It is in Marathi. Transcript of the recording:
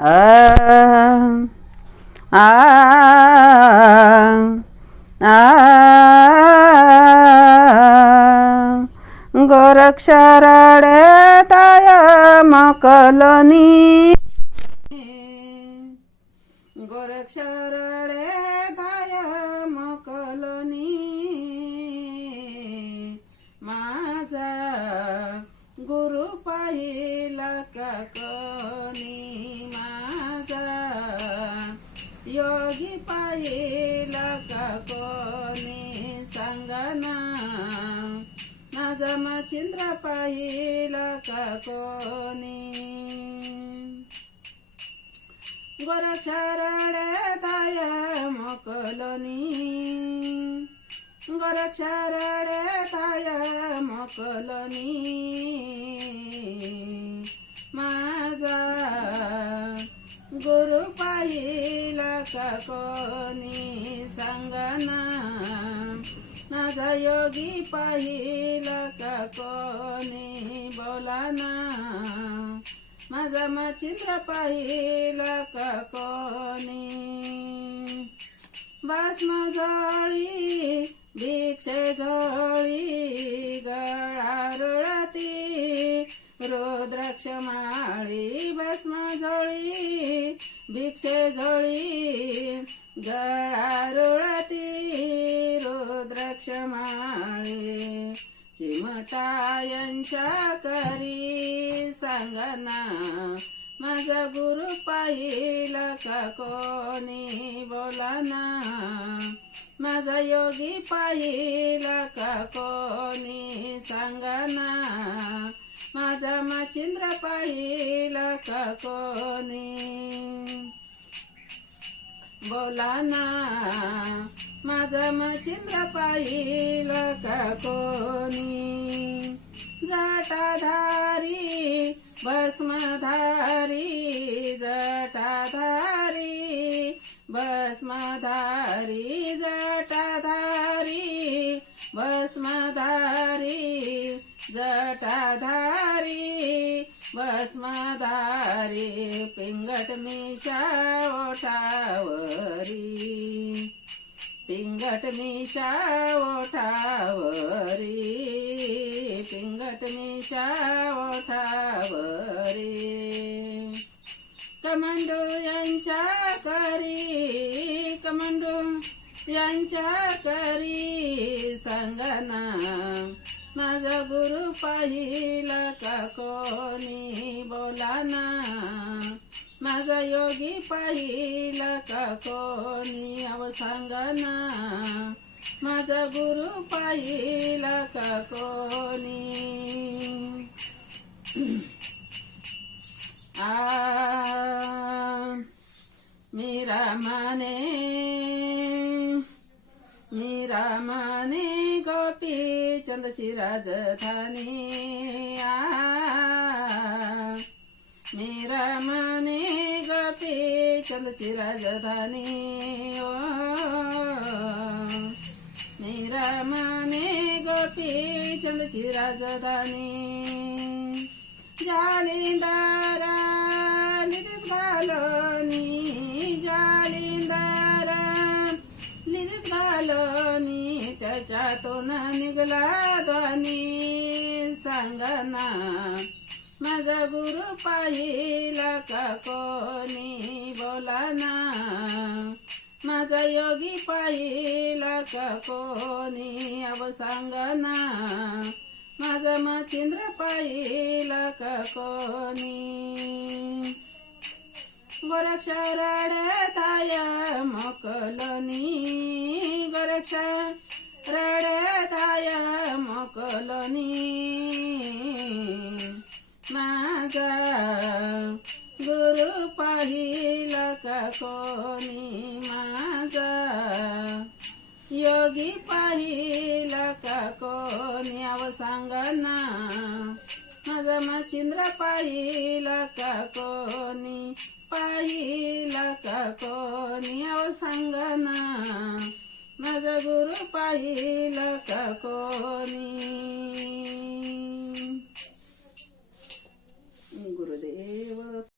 आ आ आ ताय मकलनी. गोरक्षरडे ताय मकलनी. माझा गुरु पाहिला ककनी योगी पाहिला का कोणी? सांगना माझा मचिंद्र पाहिला का कोणी? गोरक्षरडे ताय मोकलनी. गोरक्षरडे ताय मोकलनी. माझा योगी पाहिला का कोणी? बोलाना माझा मचिंद्र पाहिला का कोणी? भस्म झोळी भिक्षे झोळी गळारुळती रुद्राक्ष माळी भस्म झोळी भिक्षे झोळी गळारुळ रुद्राक्ष चिमटायांच्या करी सांगना माझा गुरु पाहिला का कोणी बोलाना? माझा योगी पाहिला का कोणी सांगना? माझा माचिंद्र पाहिला का कोणी बोलाना? माझा मचिंद्र पाहिल का कोणी? जटाधारी भस्मधारी जटाधारी भस्मधारी जटाधारी भस्मधारी जटाधारी भस्मधारी पिंगट मिशा ओठावरी. पिंगट मिशा ओठावरी पिंगट मिशा ओठावरी. कमांडो यांच्या करी कमांडो यांच्या करी सांगना माझा गुरु पाहिला का कोणी? योगी पाहिला कोणी अव सांगना. माझा गुरु पाहिला का कोणी. आ मीरा माने मीरा माने गोपी चंदची राजधानी. चंदची राजधानी ओ मीरा माने गोपी चंदची राजधानी जालिंदारा लिदित घालोनी जालिंदारा लिदित त्याच्या त्याच्यातून निघला ध्वनी सांगना माझा गुरु पाहिला का कोणी? बोलाना माझा योगी पाहिला का कोणी? अब सांगना माझा मचिंद्र पाहिला का कोणी? गोरक्षा रडताय मोकलनी. गोरक्षा रडताय मोकलनी. माझा गुरु पाहिला का कोणी माझा? योगी पाहिला का कोणी? अव ना. माझा मचिंद्र पाहिला का कोणी? पाहिला का कोणी? अव सांगना माझा गुरु पाहिला का कोणी?